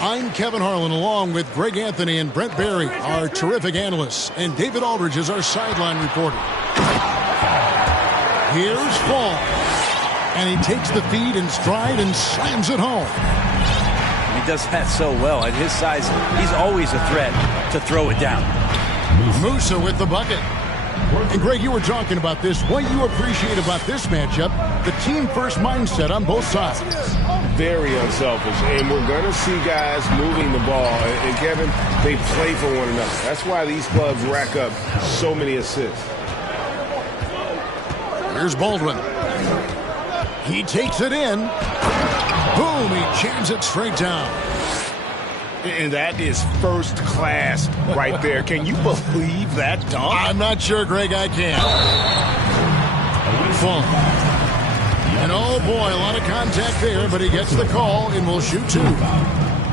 I'm Kevin Harlan along with Greg Anthony and Brent Barry, our terrific analysts, and David Aldridge is our sideline reporter. Here's Fall, and he takes the feed in stride and slams it home. He does that so well. At his size, he's always a threat to throw it down. Musa with the bucket. And Greg, you were talking about this. What you appreciate about this matchup, the team-first mindset on both sides. Very unselfish, and we're going to see guys moving the ball. And Kevin, they play for one another. That's why these clubs rack up so many assists. Here's Baldwin. He takes it in. Boom, he jams it straight down. And that is first class right there. Can you believe that dunk? I'm not sure, Greg, I can. Funk. And oh boy, a lot of contact there, but he gets the call and will shoot two.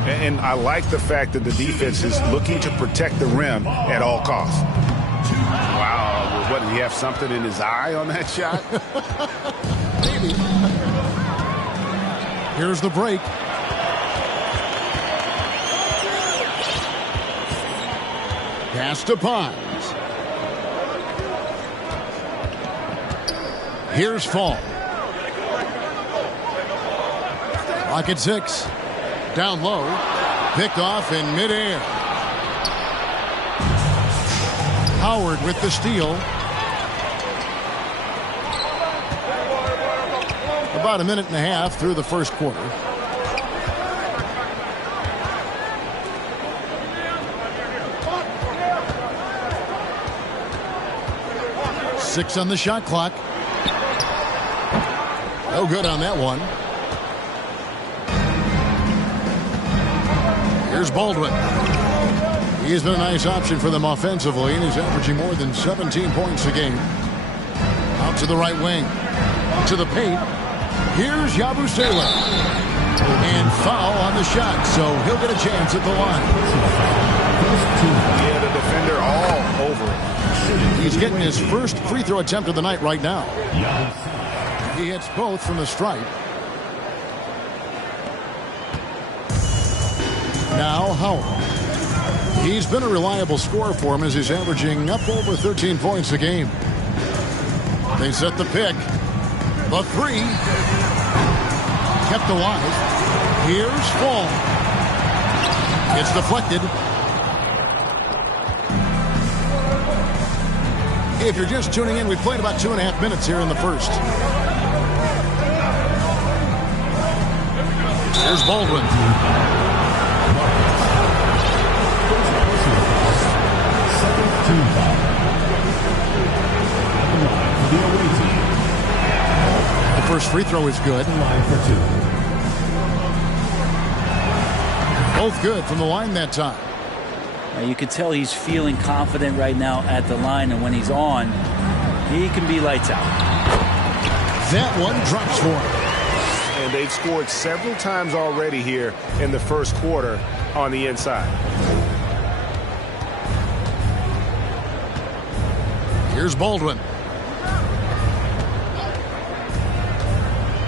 And I like the fact that the defense is looking to protect the rim at all costs. Wow, what, did he have something in his eye on that shot? Maybe. Here's the break. Pass to Pines. Here's Fall. Clock at 6. Down low. Picked off in midair. Howard with the steal. About a minute and a half through the first quarter. Six on the shot clock. No good on that one. Here's Baldwin. He's been a nice option for them offensively, and he's averaging more than 17 points a game. Out to the right wing. To the paint. Here's Yabusele. And foul on the shot, so he'll get a chance at the line. Yeah, the defender all over it. He's getting his first free throw attempt of the night right now. He hits both from the stripe. Now Howard. He's been a reliable scorer for him as he's averaging up over 13 points a game. They set the pick. The three. Kept alive. Here's Fall. It's deflected. If you're just tuning in, we played about 2.5 minutes here in the first. Here's Baldwin. The first free throw is good. Both good from the line that time. You can tell he's feeling confident right now at the line, and when he's on, he can be lights out. That one drops for him. And they've scored several times already here in the first quarter on the inside. Here's Baldwin.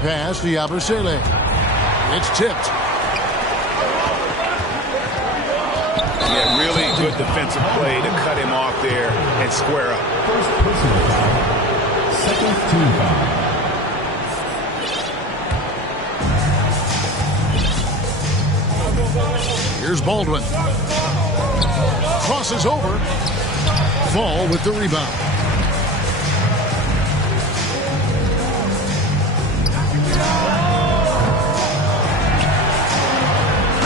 Pass to Yabusele. It's tipped. Yeah, really good defensive play to cut him off there and square up. First personal foul. Second team foul. Here's Baldwin. Crosses over. Fall with the rebound.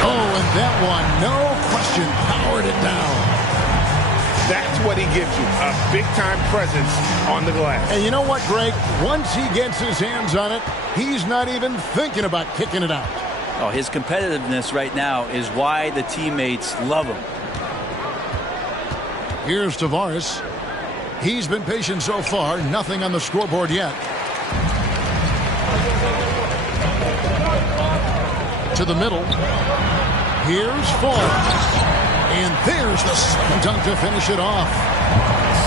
Oh, and that one, no question, powered it down. That's what he gives you, a big-time presence on the glass. And you know what, Greg? Once he gets his hands on it, he's not even thinking about kicking it out. Oh, his competitiveness right now is why the teammates love him. Here's Tavares. He's been patient so far. Nothing on the scoreboard yet. To the middle. Here's Fall. And there's the slam dunk to finish it off.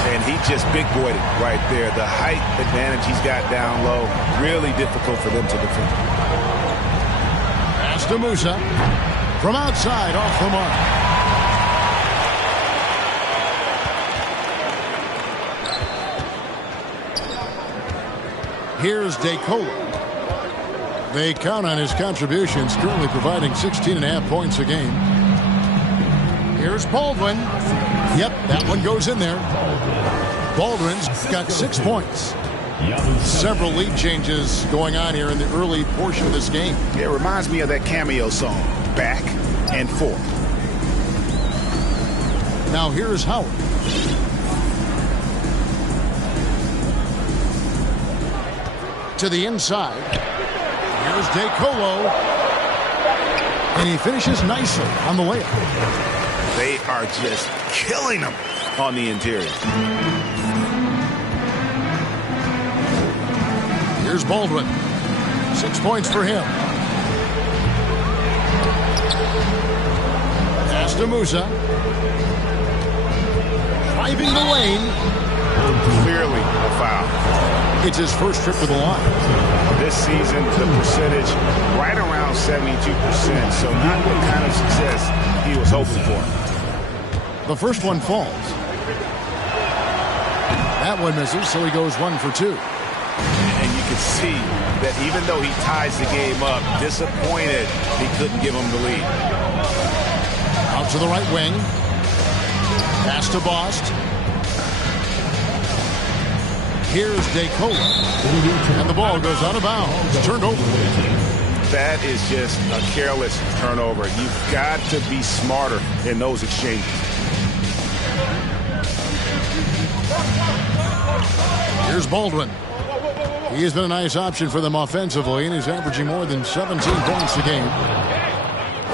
And he just big-boyed it right there. The height advantage he's got down low, really difficult for them to defend. Pass to Musa. From outside, off the mark. Here's DeColo. They count on his contributions, currently providing 16.5 points a game. Here's Baldwin. Yep, that one goes in there. Baldwin's got 6 points. Several lead changes going on here in the early portion of this game. It reminds me of that cameo song, Back and Forth. Now here's Howard. To the inside. Here's DeColo. And he finishes nicely on the layup. They are just killing them on the interior. Here's Baldwin. 6 points for him. Pass to Musa. Driving the lane. Clearly a foul. It's his first trip to the line. This season, the percentage right around 72%, so not the kind of success he was hoping for. The first one falls. That one misses, so he goes 1 for 2. And you can see that even though he ties the game up, disappointed he couldn't give him the lead. Out to the right wing. Pass to Bost. Here's DeColo. And the ball goes out of bounds. Turned over. That is just a careless turnover. You've got to be smarter in those exchanges. Here's Baldwin. He has been a nice option for them offensively, and he's averaging more than 17 points a game.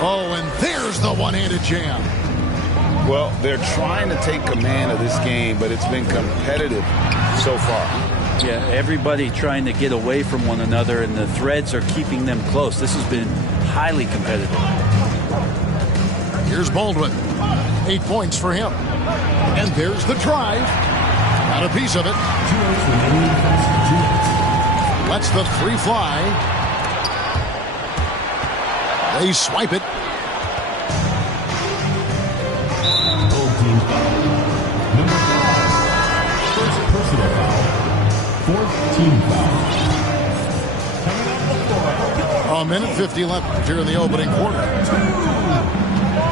Oh, and there's the one-handed jam. Well, they're trying to take command of this game, but it's been competitive so far. Yeah, everybody trying to get away from one another, and the threads are keeping them close. This has been highly competitive. Here's Baldwin. 8 points for him. And there's the drive. Got a piece of it. Lets the three fly. They swipe it. Number 5. First personal foul. 4th team foul. A minute 50 left here in the opening quarter.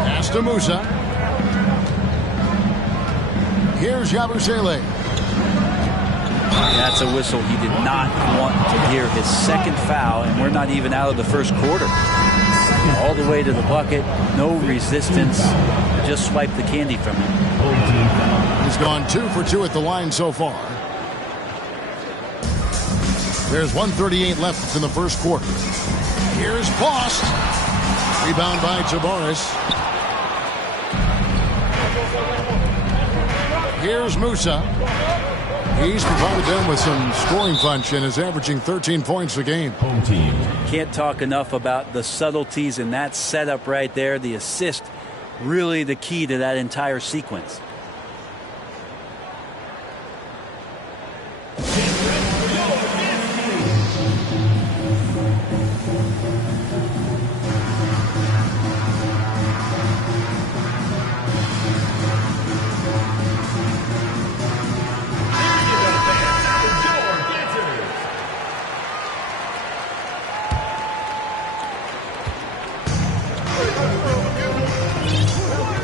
Pass to Musa. Here's Yabusele. That's a whistle he did not want to hear. His second foul, and we're not even out of the first quarter. All the way to the bucket, no resistance, just swipe the candy from him. He's gone 2 for 2 at the line so far. There's 1:38 left in the first quarter. Here's Bost. Rebound by Tavares. Here's Musa. He's provided them with some scoring punch and is averaging 13 points a game. Home team. Can't talk enough about the subtleties in that setup right there. The assist, really the key to that entire sequence.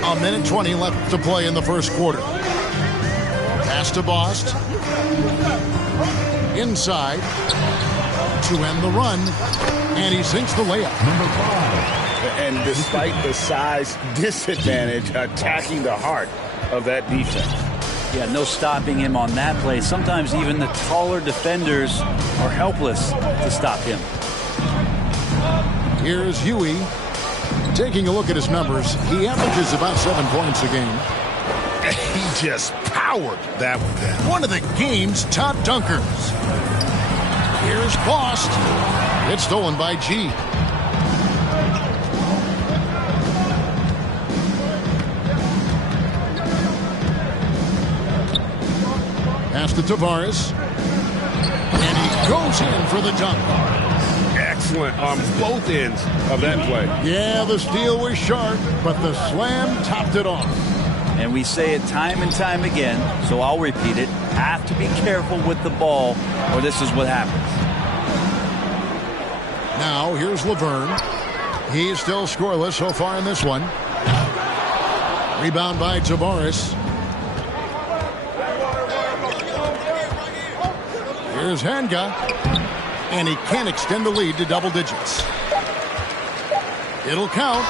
A minute 20 left to play in the first quarter. Pass to Bost. Inside to end the run. And he sinks the layup. Number 5. And despite the size disadvantage, attacking the heart of that defense. Yeah, no stopping him on that play. Sometimes even the taller defenders are helpless to stop him. Here's Huey. Taking a look at his numbers, he averages about 7 points a game. He just powered that one down. One of the game's top dunkers. Here's Bost. It's stolen by G. Pass to Tavares. And he goes in for the dunk. Excellent excellent on both ends of that play. Yeah, the steal was sharp, but the slam topped it off. And we say it time and time again, so I'll repeat it. Have to be careful with the ball, or this is what happens. Now, here's Laverne. He's still scoreless so far in this one. Rebound by Tavares. Here's Hanga. And he can't extend the lead to double digits. It'll count.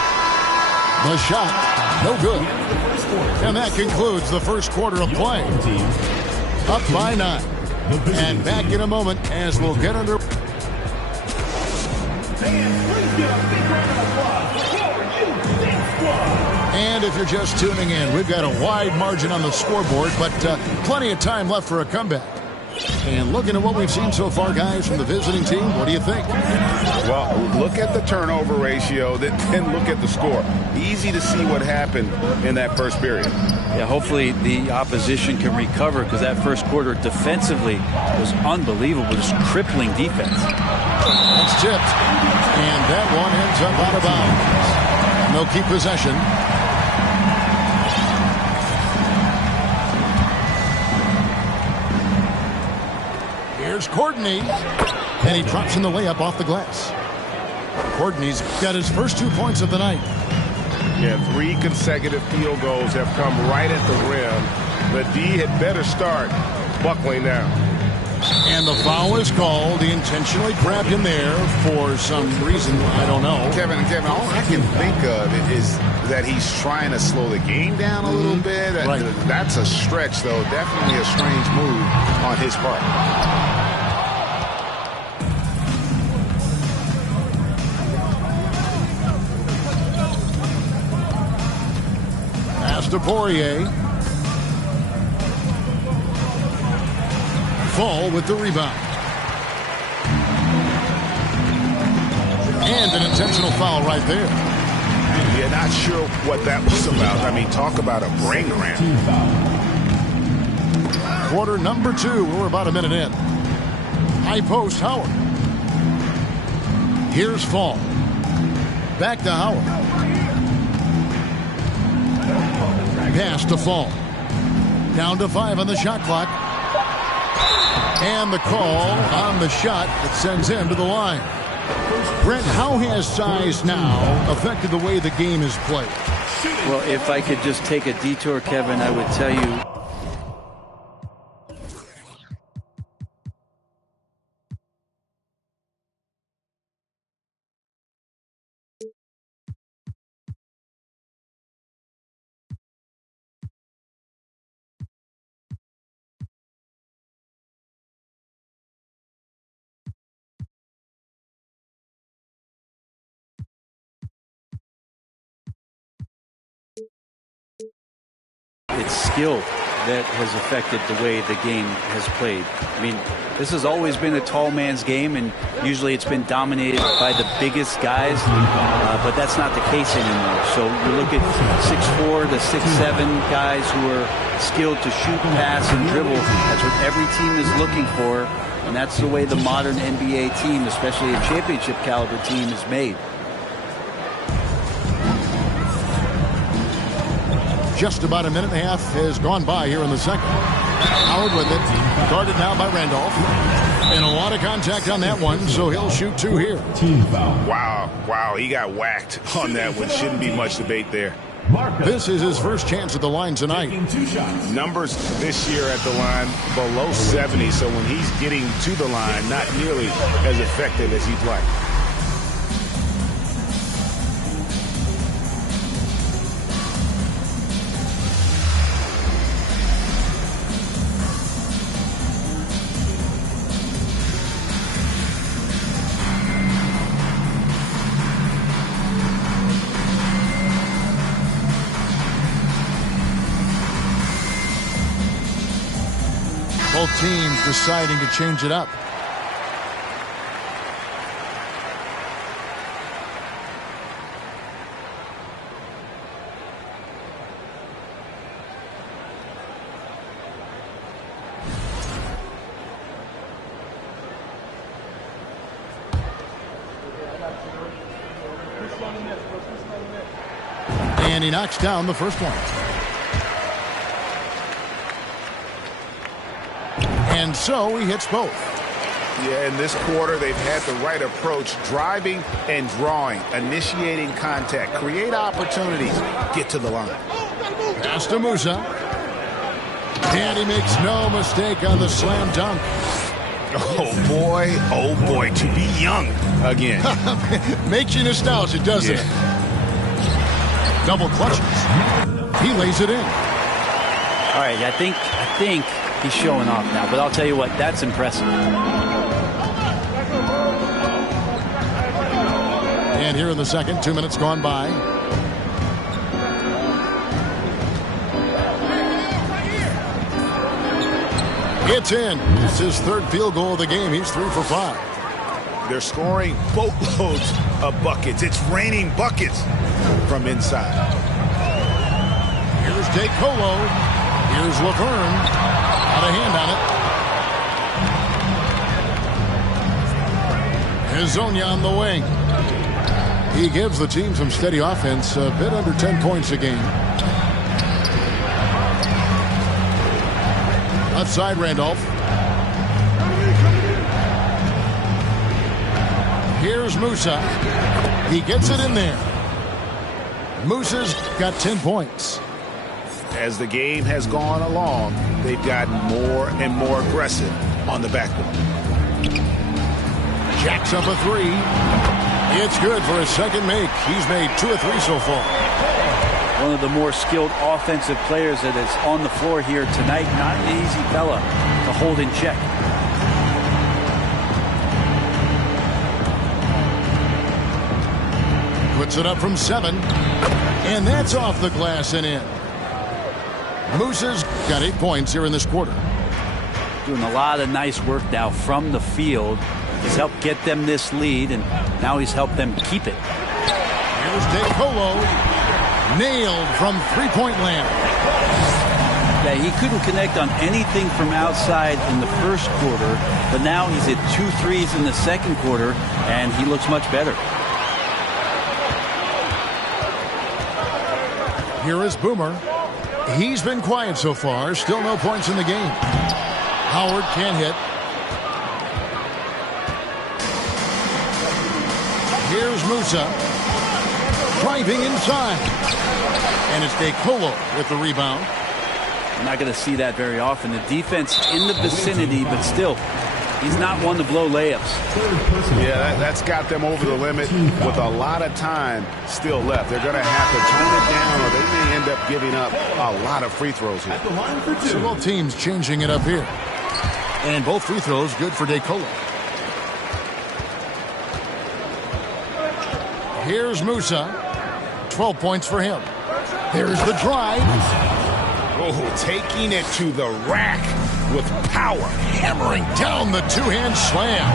The shot, no good. And that concludes the first quarter of play. Up by 9. And back in a moment as we'll get under. And if you're just tuning in, we've got a wide margin on the scoreboard, but plenty of time left for a comeback. And looking at what we've seen so far, guys, from the visiting team, what do you think? Well, look at the turnover ratio, then look at the score. Easy to see what happened in that first period. Yeah, hopefully the opposition can recover, because that first quarter defensively was unbelievable, just crippling defense. That's tipped. And that one ends up out of bounds. And they'll keep possession. Here's Courtney. And he drops in the layup off the glass. Courtney's got his first 2 points of the night. Yeah, 3 consecutive field goals have come right at the rim. The D had better start buckling now. And the foul is called. He intentionally grabbed him there for some reason. I don't know. Kevin, all I can think of is that he's trying to slow the game down a little bit. Right. That's a stretch, though. Definitely a strange move on his part. Pass to Poirier. Fall with the rebound. And an intentional foul right there. Yeah, not sure what that was about. I mean, talk about a brain cramp. Quarter number 2. We're about a minute in. High post, Howard. Here's Fall. Back to Howard. Pass to Fall. Down to 5 on the shot clock. And the call on the shot that sends him to the line. Brent, how has size now affected the way the game is played? Well, if I could just take a detour, Kevin, I would tell you. It's skill that has affected the way the game has played. I mean, this has always been a tall man's game, and usually it's been dominated by the biggest guys, but that's not the case anymore. So you look at 6'4" to 6'7" guys who are skilled to shoot, pass, and dribble. That's what every team is looking for, and that's the way the modern NBA team, especially a championship caliber team, is made. Just about a minute and a half has gone by here in the second. Howard with it. Guarded now by Randolph. And a lot of contact on that one, so he'll shoot 2 here. Wow, he got whacked on that one. Shouldn't be much debate there. This is his first chance at the line tonight. Numbers this year at the line below 70, so when he's getting to the line, not nearly as effective as he'd like. Both teams deciding to change it up. And he knocks down the first one. And so he hits both. Yeah, in this quarter, they've had the right approach, driving and drawing, initiating contact, create opportunities, get to the line. Pass to Musa. And he makes no mistake on the slam dunk. Oh boy, to be young again. Makes you nostalgic, doesn't it? Double clutches. He lays it in. All right, I think he's showing off now, but I'll tell you what, that's impressive. And here in the second, 2 minutes gone by. It's in. It's his third field goal of the game. He's 3 for 5. They're scoring boatloads of buckets. It's raining buckets from inside. Here's DeColo. Here's Laverne. Got a hand on it. Hezonja on the wing. He gives the team some steady offense, a bit under 10 points a game. Left side, Randolph. Here's Musa. He gets it in there. Musa's got 10 points. As the game has gone along, they've gotten more and more aggressive on the backboard. Jacks up a three. It's good for his second make. He's made 2 of 3 so far. One of the more skilled offensive players that is on the floor here tonight. Not an easy fella to hold in check. Puts it up from 7. And that's off the glass and in. Musa's got 8 points here in this quarter. Doing a lot of nice work now from the field. He's helped get them this lead, and now he's helped them keep it. Here's DeColo. Nailed from three-point land. Yeah, he couldn't connect on anything from outside in the first quarter, but now he's hit 2 threes in the second quarter, and he looks much better. Here is Boomer. He's been quiet so far. Still no points in the game. Howard can't hit. Here's Musa. Driving inside. And it's DeColo with the rebound. I'm not going to see that very often. The defense in the vicinity, but still, he's not one to blow layups. Yeah, that's got them over the limit with a lot of time still left. They're going to have to tone it down, or they may end up giving up a lot of free throws here. So both teams changing it up here. And both free throws good for DeColo. Here's Musa. 12 points for him. There's the drive. Oh, taking it to the rack with power. Hammering down the two-hand slam.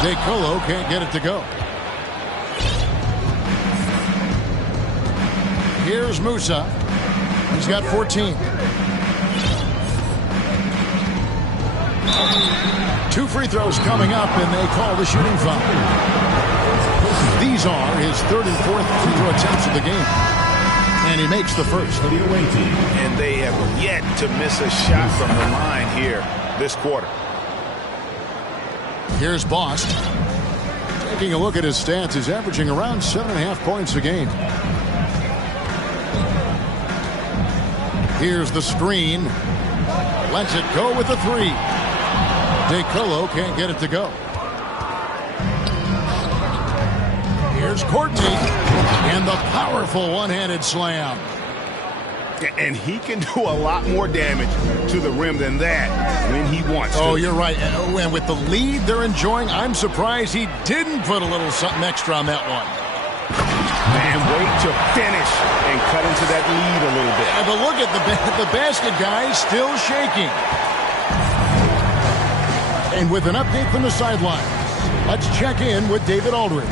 DeColo can't get it to go. Here's Musa. He's got 14. 2 free throws coming up, and they call the shooting foul. These are his 3rd and 4th free throw attempts of the game. And he makes the first. And they have yet to miss a shot from the line here this quarter. Here's Bost. Taking a look at his stats, he's averaging around 7.5 points a game. Here's the screen. Lets it go with the 3. DeColo can't get it to go. Here's Courtney, and the powerful one-handed slam. And he can do a lot more damage to the rim than that when he wants to. Oh, you're right. And with the lead they're enjoying, I'm surprised he didn't put a little something extra on that one. Man, wait to finish and cut into that lead a little bit. But look at the basket guy still shaking. And with an update from the sideline, let's check in with David Aldridge.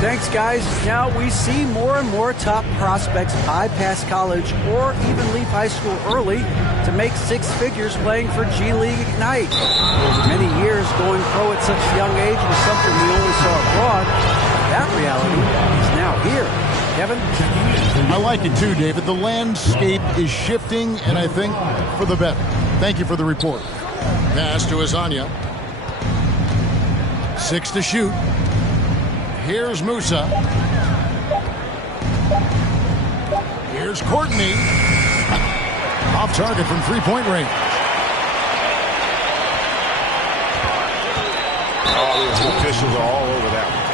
Thanks, guys. Now we see more and more top prospects bypass college or even leave high school early to make 6 figures playing for G League Ignite. For many years, going pro at such a young age was something we only saw abroad. That reality is now here. Kevin? I like it too, David. The landscape is shifting, and I think for the better. Thank you for the report. Pass to Azania. 6 to shoot. Here's Musa. Here's Courtney. Off target from three-point range. Oh, the officials are all over that one.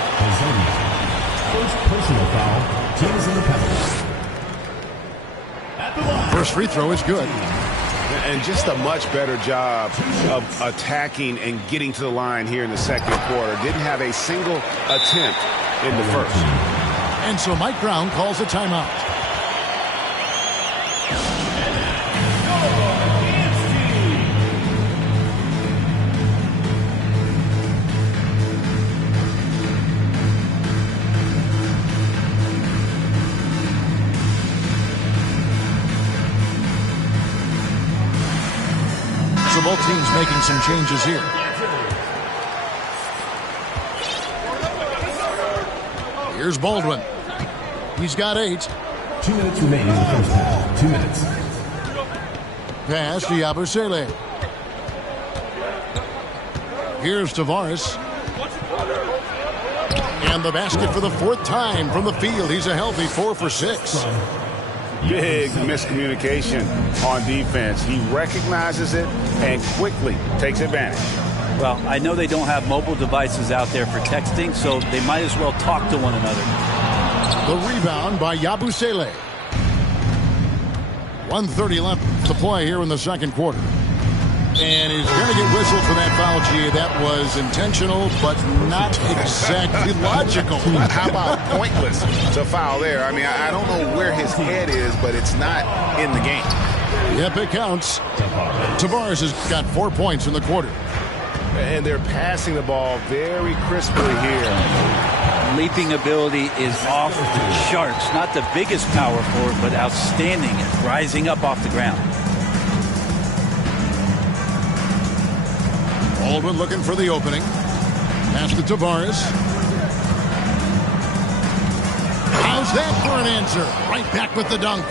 First personal foul. Team is in the penalty. At the line. First free throw is good. And just a much better job of attacking and getting to the line here in the second quarter. Didn't have a single attempt in the first. And so Mike Brown calls a timeout. So both teams making some changes here. Here's Baldwin. He's got 8. 2 minutes remaining in the first half. 2 minutes. Pass to Yabusele. Here's Tavares. And the basket for the 4th time from the field. He's a healthy 4 for 6. Big miscommunication on defense. He recognizes it and quickly takes advantage. Well, I know they don't have mobile devices out there for texting, so they might as well talk to one another. The rebound by Yabusele. 1:30 left to play here in the second quarter. And he's going to get whistled for that foul, G. That was intentional, but not exactly logical. How about pointless to foul there? I mean, I don't know where his head is, but it's not in the game. Yep, it counts. Tavares has got 4 points in the quarter. And they're passing the ball very crisply here. Leaping ability is off the charts. Not the biggest power forward, but outstanding at rising up off the ground. Baldwin looking for the opening. Pass to Tavares. How's that for an answer? Right back with the dunk.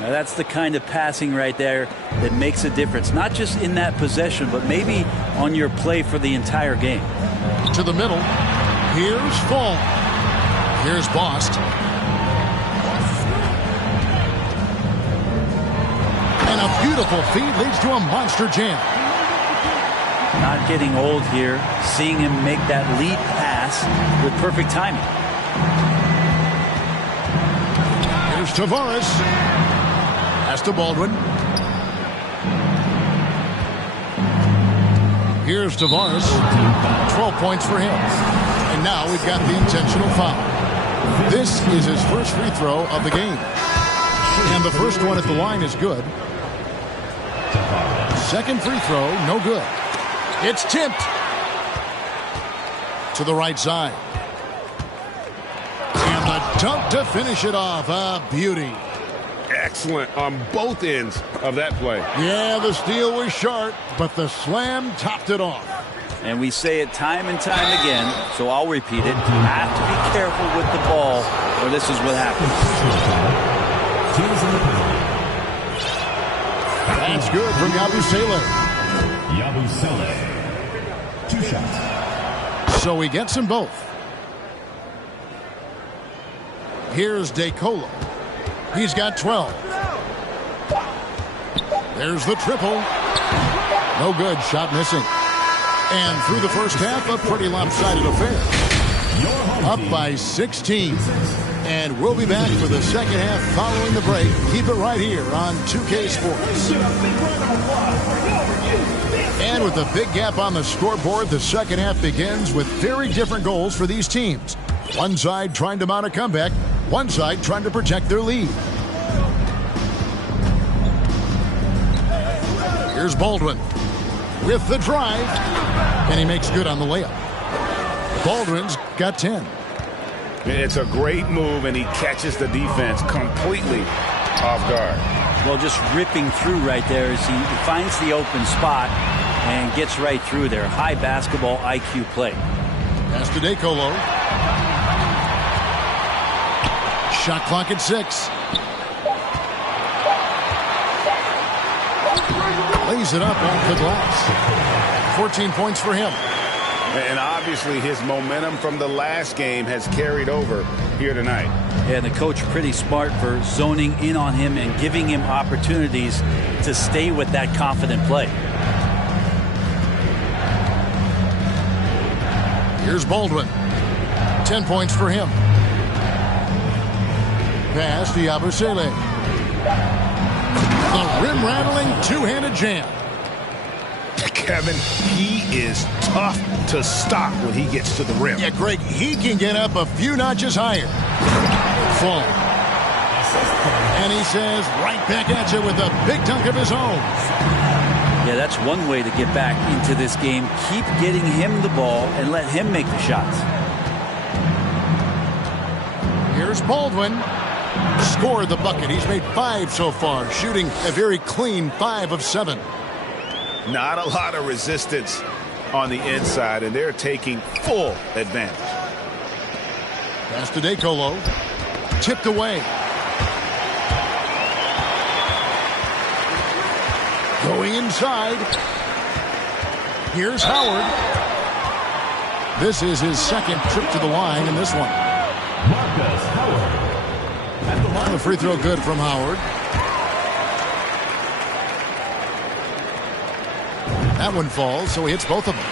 Now that's the kind of passing right there that makes a difference. Not just in that possession, but maybe on your play for the entire game. To the middle. Here's Fall. Here's Bost. And a beautiful feed leads to a monster jam. Not getting old here. Seeing him make that lead pass with perfect timing. Here's Tavares. Pass to Baldwin. Here's Tavares. 12 points for him. And now we've got the intentional foul. This is his first free throw of the game. And the first one at the line is good. Second free throw, no good. It's tipped to the right side. And the dunk to finish it off. A beauty. Excellent on both ends of that play. Yeah, the steal was short, but the slam topped it off. And we say it time and time again, so I'll repeat it. You have to be careful with the ball, or this is what happens. That's good from Yabusele. Yabusele. 2 shots. So he gets them both. Here's DeColo. He's got 12. There's the triple. No good. Shot missing. And through the first half, a pretty lopsided affair. Up by 16. And we'll be back for the second half following the break. Keep it right here on 2K Sports. And with a big gap on the scoreboard, the second half begins with very different goals for these teams. One side trying to mount a comeback, one side trying to protect their lead. Here's Baldwin with the drive, and he makes good on the layup. Baldwin's got 10. It's a great move, and he catches the defense completely off guard. Well, just ripping through right there as he finds the open spot and gets right through there. High basketball IQ play. Pass to DeColo. Shot clock at 6. Lays it up off the glass. 14 points for him. And obviously his momentum from the last game has carried over here tonight. Yeah, and the coach pretty smart for zoning in on him and giving him opportunities to stay with that confident play. Here's Baldwin. 10 points for him. Pass to Yabusele. The rim-rattling two-handed jam. Kevin, he is tough to stop when he gets to the rim. Yeah, Greg, he can get up a few notches higher. Fall. And he says right back at you with a big dunk of his own. Yeah, that's one way to get back into this game. Keep getting him the ball and let him make the shots. Here's Baldwin. Scored the bucket. He's made 5 so far, shooting a very clean 5 of 7. Not a lot of resistance on the inside, and they're taking full advantage. Pass to DeColo. Tipped away. Going inside. Here's Howard. This is his second trip to the line in this one. Marcus Howard. At the line. The free throw good from Howard. That one falls, so he hits both of them.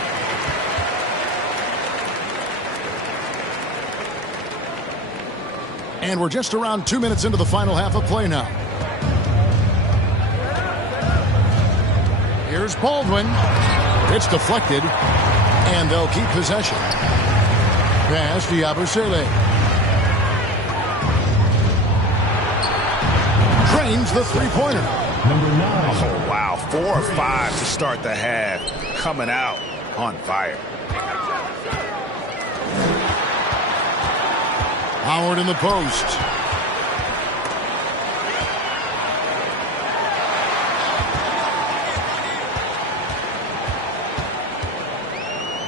And we're just around 2 minutes into the final half of play now. Here's Baldwin. It's deflected, and they'll keep possession. Pass to Yabusele. Drains the three-pointer. Number 9. Oh, wow. 4 or 5 to start the half. Coming out on fire. Howard in the post.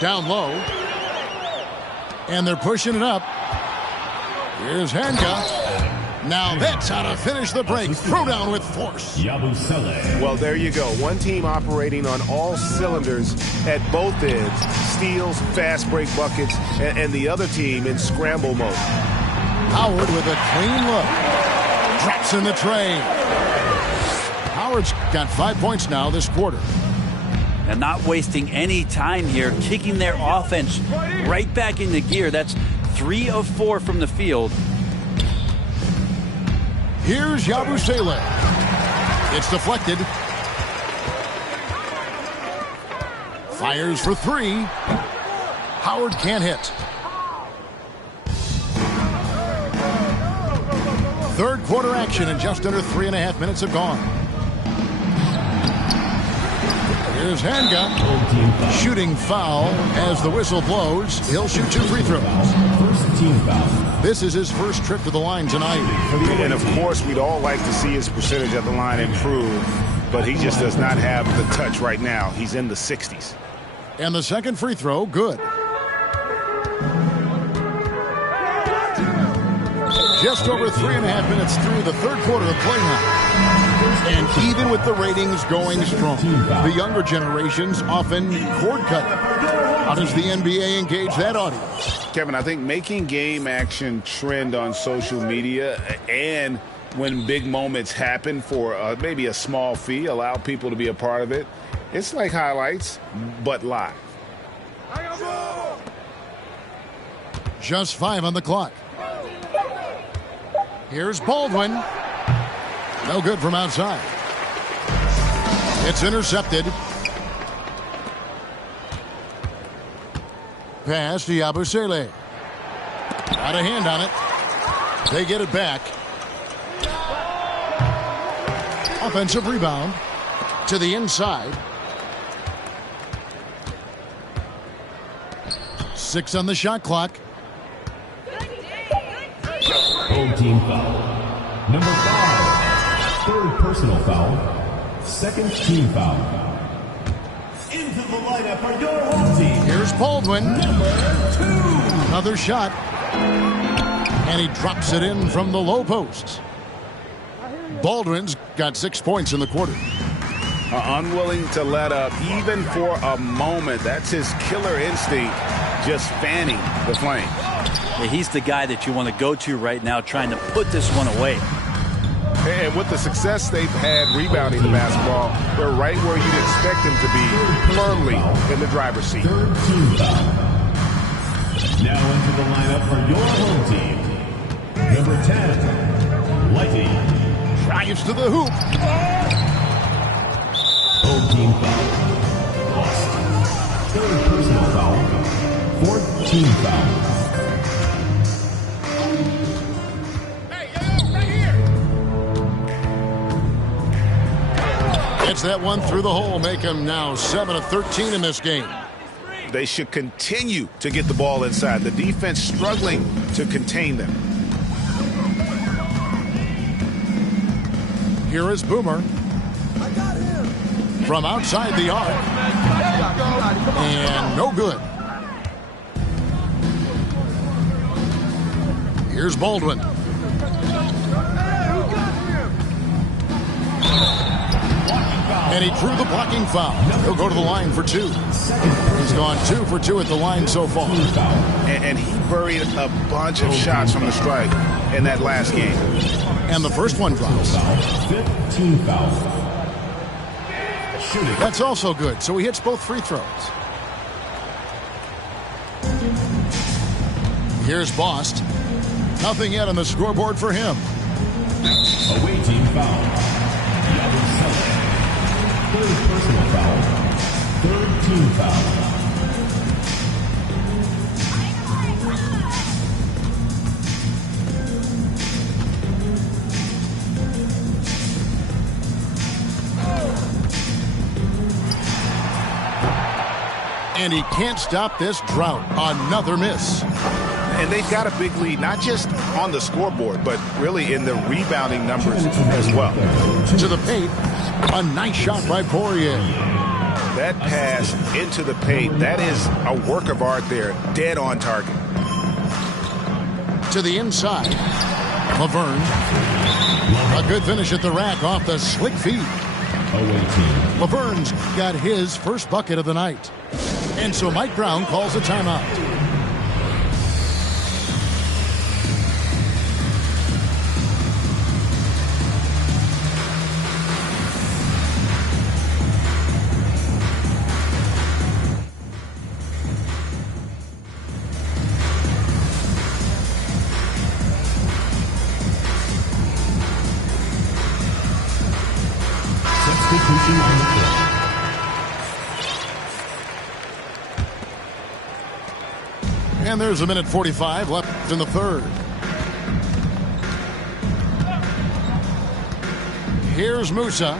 Down low. And they're pushing it up. Here's Hanga. Now that's how to finish the break. Throw down with force. Yabusele. Well, there you go. One team operating on all cylinders at both ends. Steals, fast break buckets, and the other team in scramble mode. Howard with a clean look. Drops in the tray. Howard's got 5 points now this quarter. And not wasting any time here, kicking their offense right back into gear. That's 3 of 4 from the field. Here's Yabusele. It's deflected. Fires for 3. Howard can't hit. Third quarter action, and just under 3.5 minutes have gone. Here's Hanga. Shooting foul as the whistle blows. He'll shoot 2 free throws. First team foul. This is his first trip to the line tonight. And, of course, we'd all like to see his percentage at the line improve, but he just does not have the touch right now. He's in the 60s. And the second free throw, good. Just over 3.5 minutes through the third quarter of play now. And even with the ratings going strong, the younger generations often cord cut. How does the NBA engage that audience? Kevin, I think making game action trend on social media and when big moments happen for maybe a small fee, allow people to be a part of it. It's like highlights, but live. Just 5 on the clock. Here's Baldwin. No good from outside. It's intercepted. Pass to Yabusele. Got a hand on it. They get it back. Offensive rebound to the inside. 6 on the shot clock. Home team foul. Number 5. Third personal foul. Second team foul. Into the lineup for your home team. Here's Baldwin. Number 2. Another shot. And he drops it in from the low post. Baldwin's got 6 points in the quarter. Unwilling to let up even for a moment. That's his killer instinct, just fanning the flame. Yeah, he's the guy that you want to go to right now, trying to put this one away. And with the success they've had rebounding the basketball, they're right where you'd expect them to be, firmly in the driver's seat. Third team foul. Now into the lineup for your home team. Number 10, Lighty. Drives to the hoop. Home team foul. Lost. Third personal foul. Fourth team foul. Gets that one through the hole, make him now 7 of 13 in this game. They should continue to get the ball inside. The defense struggling to contain them. Here is Boomer. From outside the arc. And no good. Here's Baldwin. And he drew the blocking foul. He'll go to the line for 2. He's gone 2 for 2 at the line so far. And he buried a bunch of shots from the strike in that last game. And the first one drops. 15 foul. That's also good. So he hits both free throws. Here's Bost. Nothing yet on the scoreboard for him. Away team foul. Third personal foul. Third team foul. And he can't stop this drought. Another miss. And they've got a big lead, not just on the scoreboard, but really in the rebounding numbers as well. To the paint. A nice shot by Poirier. That pass into the paint, that is a work of art there. Dead on target. To the inside. Laverne. A good finish at the rack off the slick feed. Away team. Laverne's got his first bucket of the night. And so Mike Brown calls a timeout. Substitution on the court. And there's a minute 45 left in the third. Here's Musa.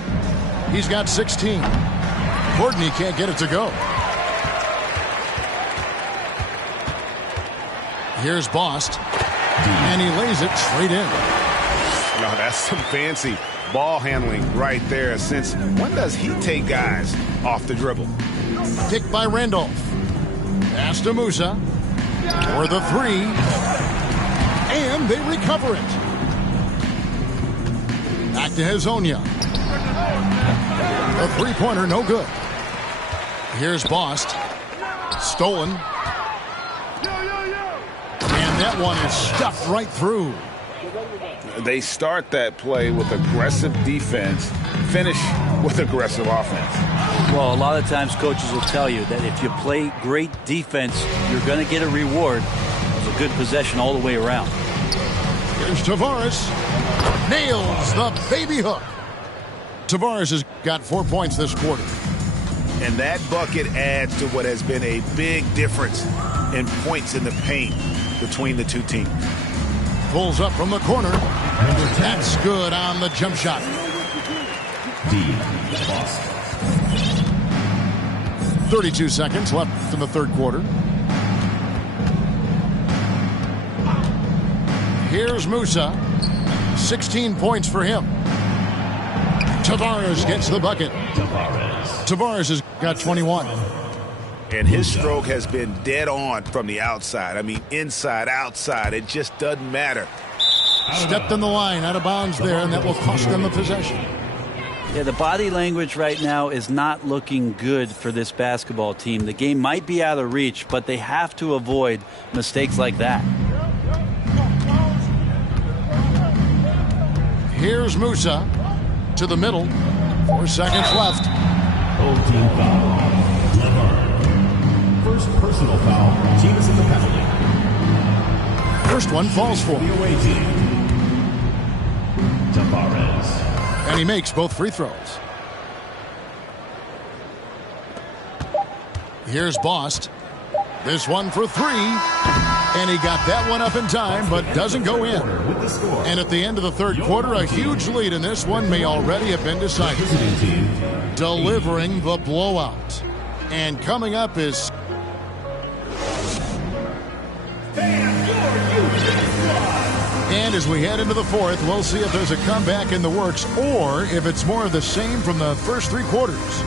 He's got 16. Courtney can't get it to go. Here's Bost. And he lays it straight in. No, that's some fancy ball handling right there. Since when does he take guys off the dribble? Kick by Randolph. Pass to Musa. For the 3. And they recover it. Back to Hazonia. The three-pointer, no good. Here's Bost. Stolen. And that one is stuffed right through. They start that play with aggressive defense, finish with aggressive offense. Well, a lot of times coaches will tell you that if you play great defense, you're going to get a reward. It's a good possession all the way around. Here's Tavares. Nails the baby hook. Tavares has got 4 points this quarter. And that bucket adds to what has been a big difference in points in the paint between the two teams. Pulls up from the corner. That's good on the jump shot. D. Lost. 32 seconds left in the third quarter. Here's Musa. 16 points for him. Tavares gets the bucket. Tavares has got 21. And his stroke has been dead on from the outside. I mean, inside, outside, it just doesn't matter. Stepped in the line, out of bounds there, and that will cost them the possession. Yeah, the body language right now is not looking good for this basketball team. The game might be out of reach, but they have to avoid mistakes like that. Here's Musa to the middle. 4 seconds left. Old team foul. First personal foul. Team is in the penalty. First one falls for him. The away team. Tavares. And he makes both free throws. Here's Bost. This one for 3. And he got that one up in time, but doesn't go in. And at the end of the third quarter, a huge lead in this one may already have been decided. Delivering the blowout. And coming up is... And as we head into the fourth, we'll see if there's a comeback in the works or if it's more of the same from the first 3 quarters.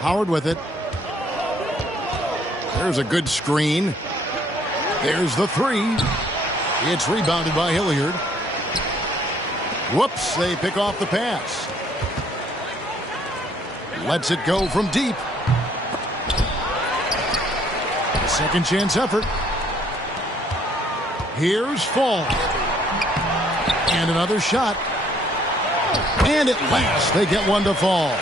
Howard with it. There's a good screen. There's the 3. It's rebounded by Hilliard. Whoops, they pick off the pass. Lets it go from deep. Second chance effort. Here's Fall. And another shot. And at last, they get one to fall.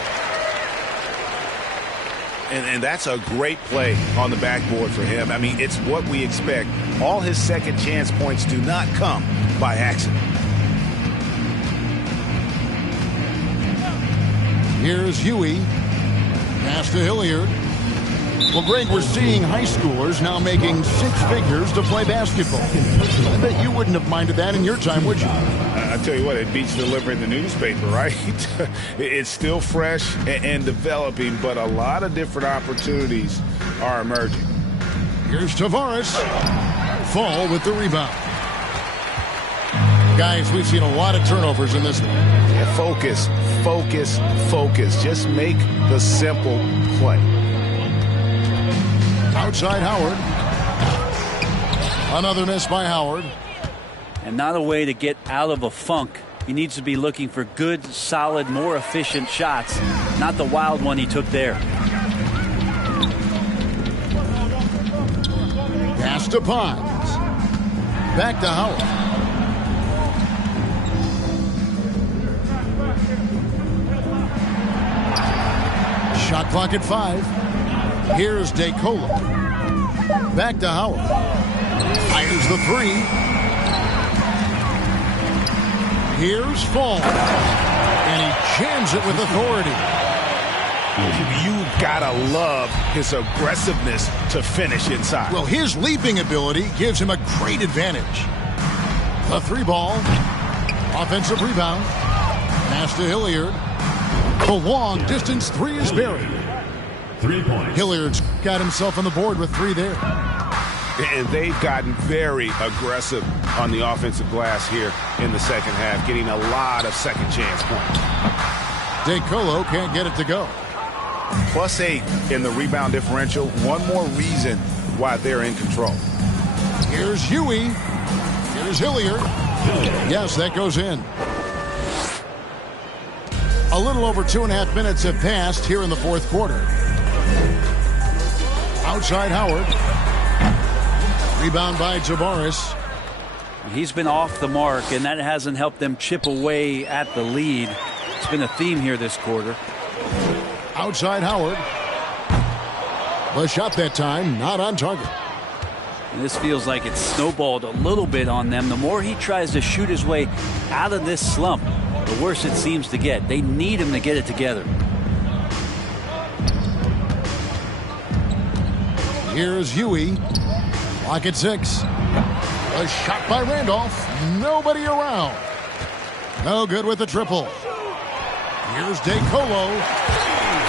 And that's a great play on the backboard for him. I mean, it's what we expect. All his second chance points do not come by accident. Here's Huey. Pass to Hilliard. Well, Greg, we're seeing high schoolers now making 6 figures to play basketball. I bet you wouldn't have minded that in your time, would you? I tell you what, it beats delivering the newspaper, right? It's still fresh and developing, but a lot of different opportunities are emerging. Here's Tavares. Fall with the rebound. Guys, we've seen a lot of turnovers in this one. Yeah, focus, focus, focus. Just make the simple play. Outside Howard. Another miss by Howard. And not a way to get out of a funk. He needs to be looking for good, solid, more efficient shots, not the wild one he took there. Pass to Pons. Back to Howard. Shot clock at 5. Here's DeColo. Back to Howard. Fires the 3. Here's Fall. And he jams it with authority. You gotta love his aggressiveness to finish inside. Well, his leaping ability gives him a great advantage. The 3 ball. Offensive rebound. Pass to Hilliard. The long distance 3 is buried. 3 points. Hilliard's got himself on the board with 3 there. And they've gotten very aggressive on the offensive glass here in the second half, getting a lot of second chance points. DeColo can't get it to go. +8 in the rebound differential. One more reason why they're in control. Here's Huey. Here's Hilliard. Yes, that goes in. A little over 2.5 minutes have passed here in the fourth quarter. Outside Howard. Rebound by Tavares. He's been off the mark, and that hasn't helped them chip away at the lead. It's been a theme here this quarter. Outside Howard. The shot that time, not on target. And this feels like it's snowballed a little bit on them. The more he tries to shoot his way out of this slump, the worse it seems to get. They need him to get it together. Here's Huey. Clock at 6. A shot by Randolph. Nobody around. No good with the triple. Here's DeColo.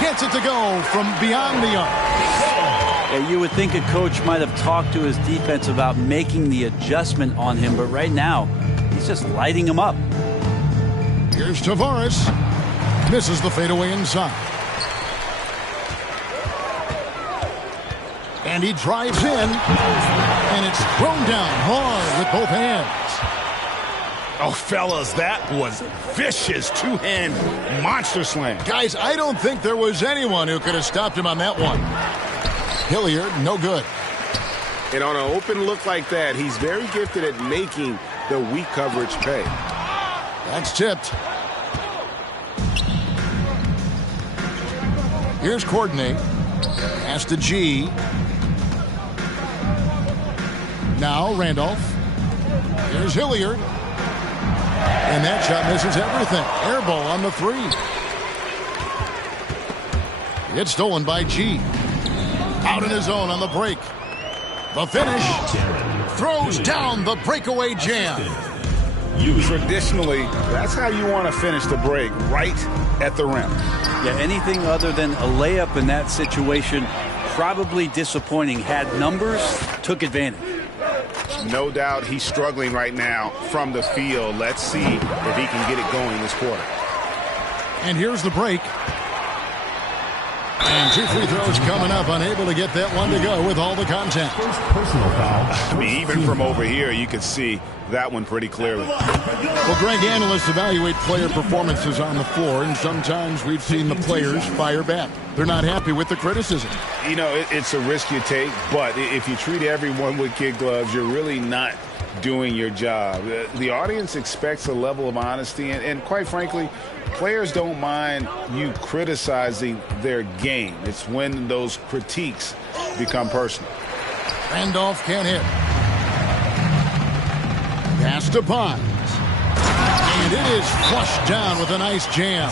Gets it to go from beyond the arc. You would think a coach might have talked to his defense about making the adjustment on him, but right now, he's just lighting him up. Here's Tavares. Misses the fadeaway inside. And he drives in. And it's thrown down hard with both hands. Oh, fellas, that was vicious two-hand monster slam. Guys, I don't think there was anyone who could have stopped him on that one. Hilliard, no good. And on an open look like that, he's very gifted at making the weak coverage pay. That's tipped. Here's Courtney. Pass to G. Now Randolph. Here's Hilliard. And that shot misses everything. Air ball on the three. It's stolen by G. Out in his own on the break. The finish. Throws down the breakaway jam. Traditionally, that's how you want to finish the break, right at the rim. Yeah, anything other than a layup in that situation, probably disappointing. Had numbers, took advantage. No doubt he's struggling right now from the field. Let's see if he can get it going this quarter. And here's the break. And 2 free throws coming up, unable to get that one to go with all the contact. First personal foul. I mean, even from over here, you could see that one pretty clearly. Well, Greg, analysts evaluate player performances on the floor, and sometimes we've seen the players fire back. They're not happy with the criticism. You know, it's a risk you take, but if you treat everyone with kid gloves, you're really not doing your job. The audience expects a level of honesty, and quite frankly, players don't mind you criticizing their game. It's when those critiques become personal. Randolph can't hit. Pass to Pons. And it is flushed down with a nice jam.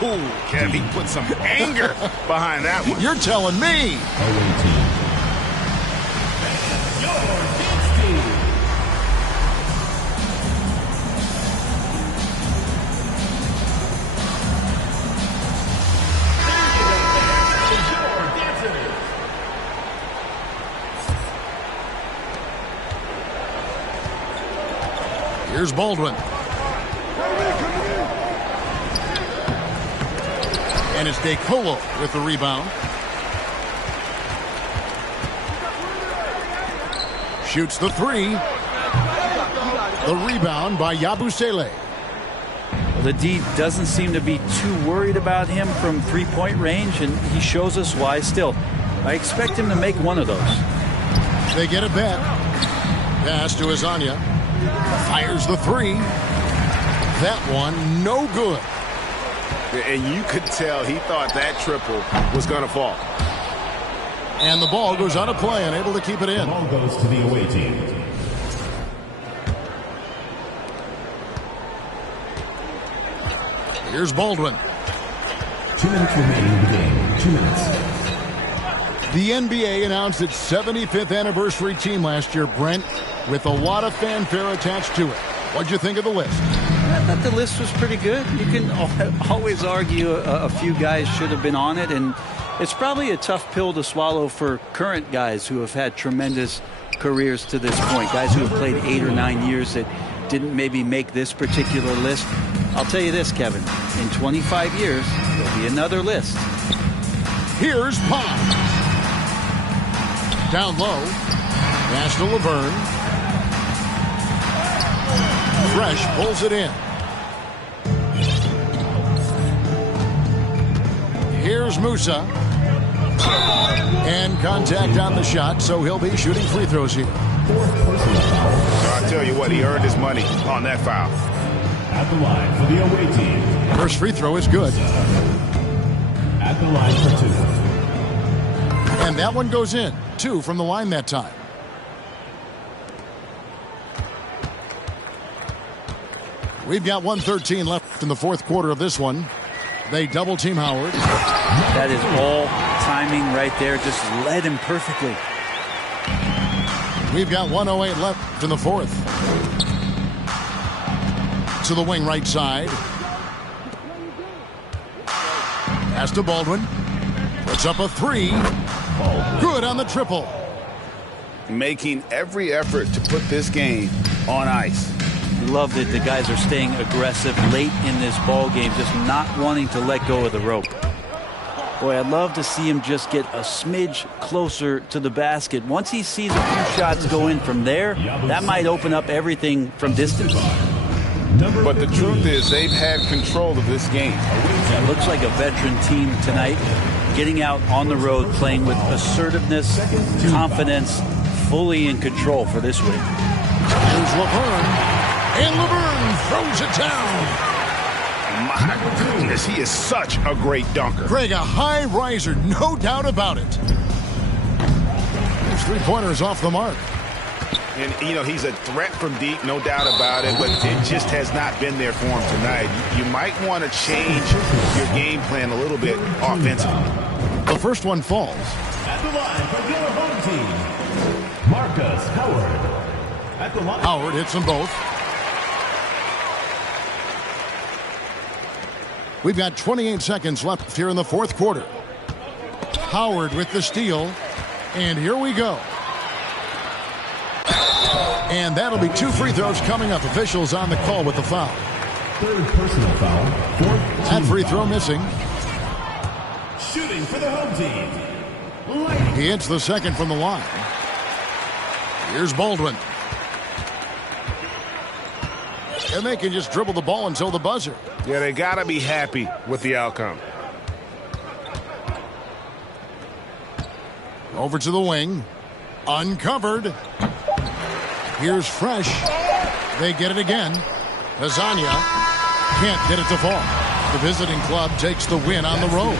Oh, Kevin put some anger behind that one. You're telling me. Here's Baldwin. And it's DeColo with the rebound. Shoots the three. The rebound by Yabusele. The D doesn't seem to be too worried about him from three-point range, and he shows us why still. I expect him to make one of those. They get it back. Pass to Azania. Fires the three. That one, no good. And you could tell he thought that triple was going to fall. And the ball goes out of play, unable to keep it in. The ball goes to the away team. Here's Baldwin. 2 minutes remaining in the game. 2 minutes. The NBA announced its 75th anniversary team last year, Brent, with a lot of fanfare attached to it. What'd you think of the list? I thought the list was pretty good. You can always argue a few guys should have been on it, and it's probably a tough pill to swallow for current guys who have had tremendous careers to this point, guys who have played 8 or 9 years that didn't maybe make this particular list. I'll tell you this, Kevin, in 25 years, there'll be another list. Here's Pond. Down low. Pass to Laverne. Fresh pulls it in. Here's Musa. And contact on the shot, so he'll be shooting free throws here. Fourth personal foul. So I tell you what, he earned his money on that foul. At the line for the away team. First free throw is good. At the line for 2. And that one goes in. 2 from the line that time. We've got 1:13 left in the fourth quarter of this one. They double team Howard. That is all timing right there. Just led him perfectly. We've got 1:08 left in the fourth. To the wing right side. Pass to Baldwin. Puts up a three. Good on the triple. Making every effort to put this game on ice. Love that the guys are staying aggressive late in this ball game, just not wanting to let go of the rope. Boy, I'd love to see him just get a smidge closer to the basket. Once he sees a few shots go in from there, that might open up everything from distance. But the truth is they've had control of this game. Yeah, looks like a veteran team tonight, getting out on the road, playing with assertiveness, confidence, fully in control for this win. Here's LeBron, and LeBron throws it down. My goodness, he is such a great dunker. Greg, a high riser, no doubt about it. His three-pointers off the mark. And, you know, he's a threat from deep, no doubt about it, but it just has not been there for him tonight. You might want to change your game plan a little bit offensively. The first one falls. At the line for the other home team, Marcus Howard. At the line. Howard hits them both. We've got 28 seconds left here in the fourth quarter. Howard with the steal. And here we go. And that'll be 2 free throws coming up. Officials on the call with the foul. Third personal foul. That free throw missing. Shooting for the home team. He hits the second from the line. Here's Baldwin. And they can just dribble the ball until the buzzer. Yeah, they got to be happy with the outcome. Over to the wing. Uncovered. Here's Fresh. They get it again. Lasagna can't get it to fall. The visiting club takes the win on the road.